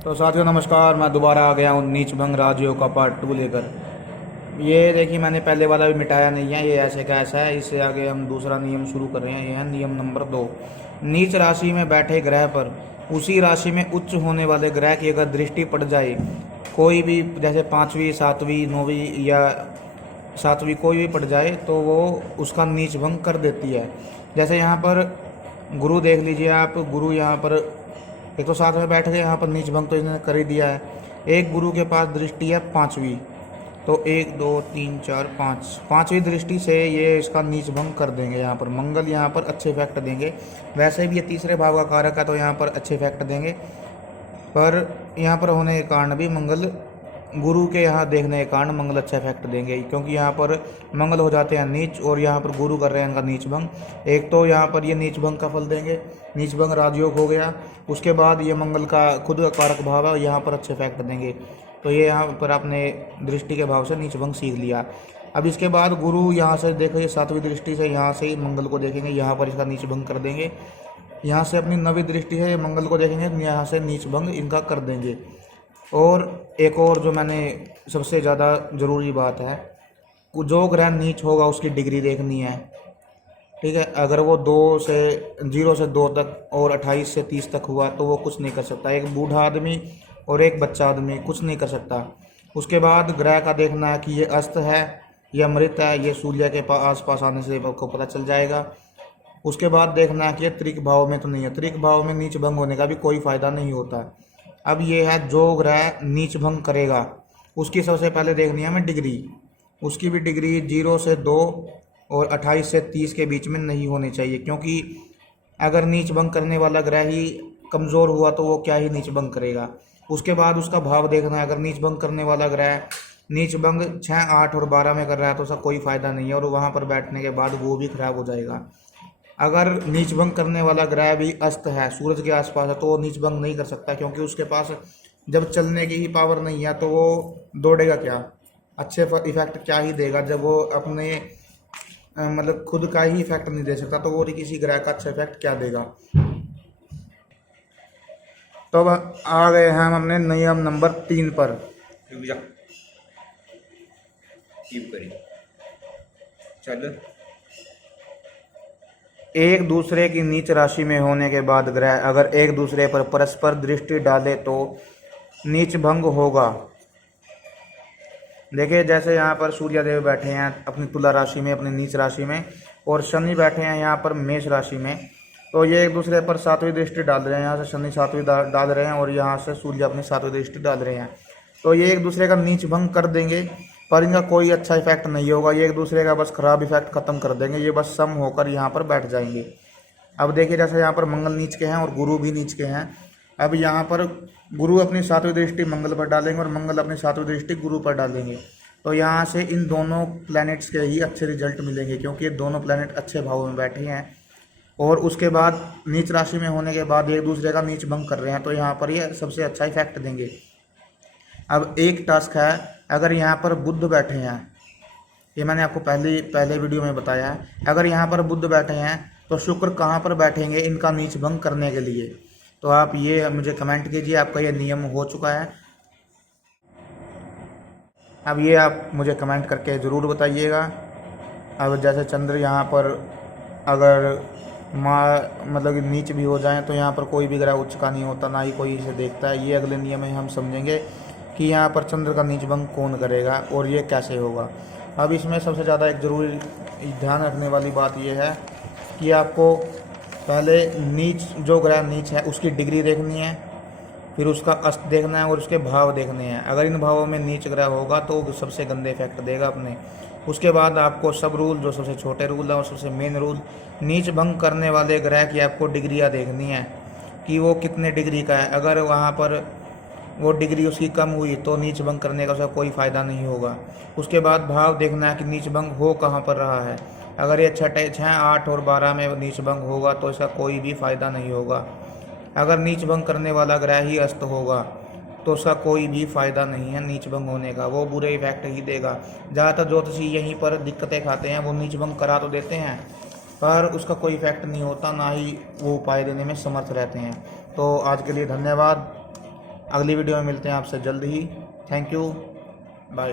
तो साथियों नमस्कार, मैं दोबारा आ गया हूँ नीच भंग राजयोग का पार्ट 2 लेकर। ये देखिए, मैंने पहले वाला भी मिटाया नहीं है, ये ऐसे का ऐसा है। इससे आगे हम दूसरा नियम शुरू कर रहे हैं। यह है नियम नंबर 2। नीच राशि में बैठे ग्रह पर उसी राशि में उच्च होने वाले ग्रह की अगर दृष्टि पड़ जाए, कोई भी, जैसे 5वीं 7वीं 9वीं या 7वीं कोई भी पड़ जाए, तो वो उसका नीच भंग कर देती है। जैसे यहाँ पर गुरु देख लीजिए आप। गुरु यहाँ पर एक तो साथ में बैठ गए, यहाँ पर नीच भंग तो इन्होंने कर ही दिया है। एक गुरु के पास दृष्टि है 5वीं, तो 1 2 3 4 5, 5वीं दृष्टि से ये इसका नीच भंग कर देंगे। यहाँ पर मंगल यहाँ पर अच्छे इफेक्ट देंगे। वैसे भी ये तीसरे भाव का कारक है, तो यहाँ पर अच्छे इफेक्ट देंगे। पर यहाँ पर होने के कारण भी मंगल, गुरु के यहाँ देखने के कारण मंगल अच्छा इफेक्ट देंगे, क्योंकि यहाँ पर मंगल हो जाते हैं नीच और यहाँ पर गुरु कर रहे हैं इनका नीच भंग। एक तो यहाँ पर ये नीच भंग का फल देंगे, नीच भंग राजयोग हो गया। उसके बाद ये मंगल का खुद का कारक भाव है, यहाँ पर अच्छे इफेक्ट देंगे। तो ये यहाँ पर आपने दृष्टि के भाव से नीच भंग सीख लिया। अब इसके बाद गुरु यहाँ से देखिए 7वीं दृष्टि से यहाँ से मंगल को देखेंगे, यहाँ पर इसका नीच भंग कर देंगे। यहाँ से अपनी 9वीं दृष्टि है मंगल को देखेंगे, यहाँ से नीच भंग इनका कर देंगे। और एक और जो मैंने सबसे ज़्यादा ज़रूरी बात है, जो ग्रह नीच होगा उसकी डिग्री देखनी है। ठीक है, अगर वो 0 से 2 तक और 28 से 30 तक हुआ तो वो कुछ नहीं कर सकता। एक बूढ़ा आदमी और एक बच्चा आदमी कुछ नहीं कर सकता। उसके बाद ग्रह का देखना है कि ये अस्त है या मृत है, ये सूर्य के आस पास आने से आपको पता चल जाएगा। उसके बाद देखना है कि ये त्रिक भाव में तो नहीं है। त्रिक भाव में नीच भंग होने का भी कोई फ़ायदा नहीं होता। अब ये है, जो ग्रह नीच भंग करेगा उसकी सबसे पहले देखनी है हमें डिग्री। उसकी भी डिग्री 0 से 2 और 28 से 30 के बीच में नहीं होनी चाहिए, क्योंकि अगर नीच भंग करने वाला ग्रह ही कमज़ोर हुआ तो वो क्या ही नीच भंग करेगा। उसके बाद उसका भाव देखना है। अगर नीच भंग करने वाला ग्रह नीच भंग 6 8 और 12 में कर रहा है तो उसका कोई फ़ायदा नहीं है, और वहाँ पर बैठने के बाद वो भी खराब हो जाएगा। अगर नीच भंग करने वाला ग्रह भी अस्त है, सूरज के आसपास है, तो वो नीच भंग नहीं कर सकता, क्योंकि उसके पास जब चलने की ही पावर नहीं है तो वो दौड़ेगा क्या, अच्छे इफेक्ट क्या ही देगा। जब वो अपने मतलब खुद का ही इफेक्ट नहीं दे सकता, तो वो किसी ग्रह का अच्छा इफेक्ट क्या देगा। तो अब आ गए हैं हम अपने नियम नंबर 3 पर। रुक जा, कीप करी चल। एक दूसरे की नीच राशि में होने के बाद ग्रह अगर एक दूसरे पर परस्पर दृष्टि डाले तो नीच भंग होगा। देखिए, जैसे यहाँ पर सूर्य देव बैठे हैं अपनी तुला राशि में, अपनी नीच राशि में, और शनि बैठे हैं यहाँ पर मेष राशि में। तो ये एक दूसरे पर 7वीं दृष्टि डाल रहे हैं। यहाँ से शनि 7वीं डाल रहे हैं और यहाँ से सूर्य अपनी 7वीं दृष्टि डाल रहे हैं। तो ये एक दूसरे का नीच भंग कर देंगे, पर इनका कोई अच्छा इफेक्ट नहीं होगा। ये एक दूसरे का बस खराब इफेक्ट खत्म कर देंगे। ये बस सम होकर यहाँ पर बैठ जाएंगे। अब देखिए, जैसे यहाँ पर मंगल नीच के हैं और गुरु भी नीच के हैं। अब यहाँ पर गुरु अपनी 7वीं दृष्टि मंगल पर डालेंगे और मंगल अपनी 7वीं दृष्टि गुरु पर डालेंगे। तो यहाँ से इन दोनों प्लैनेट्स के ही अच्छे रिजल्ट मिलेंगे, क्योंकि ये दोनों प्लैनेट अच्छे भाव में बैठे हैं। और उसके बाद नीच राशि में होने के बाद एक दूसरे का नीच भंग कर रहे हैं, तो यहाँ पर ये सबसे अच्छा इफेक्ट देंगे। अब एक टास्क है, अगर यहाँ पर बुध बैठे हैं, ये मैंने आपको पहले वीडियो में बताया है। अगर यहाँ पर बुध बैठे हैं तो शुक्र कहाँ पर बैठेंगे इनका नीच भंग करने के लिए। तो आप ये मुझे कमेंट कीजिए, आपका ये नियम हो चुका है। अब ये आप मुझे कमेंट करके ज़रूर बताइएगा। अब जैसे चंद्र यहाँ पर अगर मतलब कि नीच भी हो जाए तो यहाँ पर कोई भी ग्रह उच्च का नहीं होता, ना ही कोई इसे देखता है। ये अगले नियम में हम समझेंगे कि यहाँ पर चंद्र का नीच भंग कौन करेगा और ये कैसे होगा। अब इसमें सबसे ज़्यादा एक ज़रूरी ध्यान रखने वाली बात यह है कि आपको पहले नीच, जो ग्रह नीच है उसकी डिग्री देखनी है, फिर उसका अस्त देखना है और उसके भाव देखने हैं। अगर इन भावों में नीच ग्रह होगा तो सबसे गंदे इफेक्ट देगा अपने। उसके बाद आपको सब रूल, जो सबसे छोटे रूल है और सबसे मेन रूल, नीच भंग करने वाले ग्रह की आपको डिग्रियाँ देखनी है कि वो कितने डिग्री का है। अगर वहाँ पर वो डिग्री उसकी कम हुई तो नीच भंग करने का उसका कोई फ़ायदा नहीं होगा। उसके बाद भाव देखना है कि नीच भंग हो कहाँ पर रहा है। अगर ये 6 8 और 12 में नीच भंग होगा तो इसका कोई भी फ़ायदा नहीं होगा। अगर नीच भंग करने वाला ग्रह ही अस्त होगा तो उसका कोई भी फ़ायदा नहीं है नीच भंग होने का, वो बुरे इफेक्ट ही देगा। ज़्यादातर ज्योतिषी यहीं पर दिक्कतें खाते हैं, वो नीच भंग करा तो देते हैं पर उसका कोई इफेक्ट नहीं होता, ना ही वो उपाय देने में समर्थ रहते हैं। तो आज के लिए धन्यवाद। अगली वीडियो में मिलते हैं आपसे जल्द ही। Thank you, bye.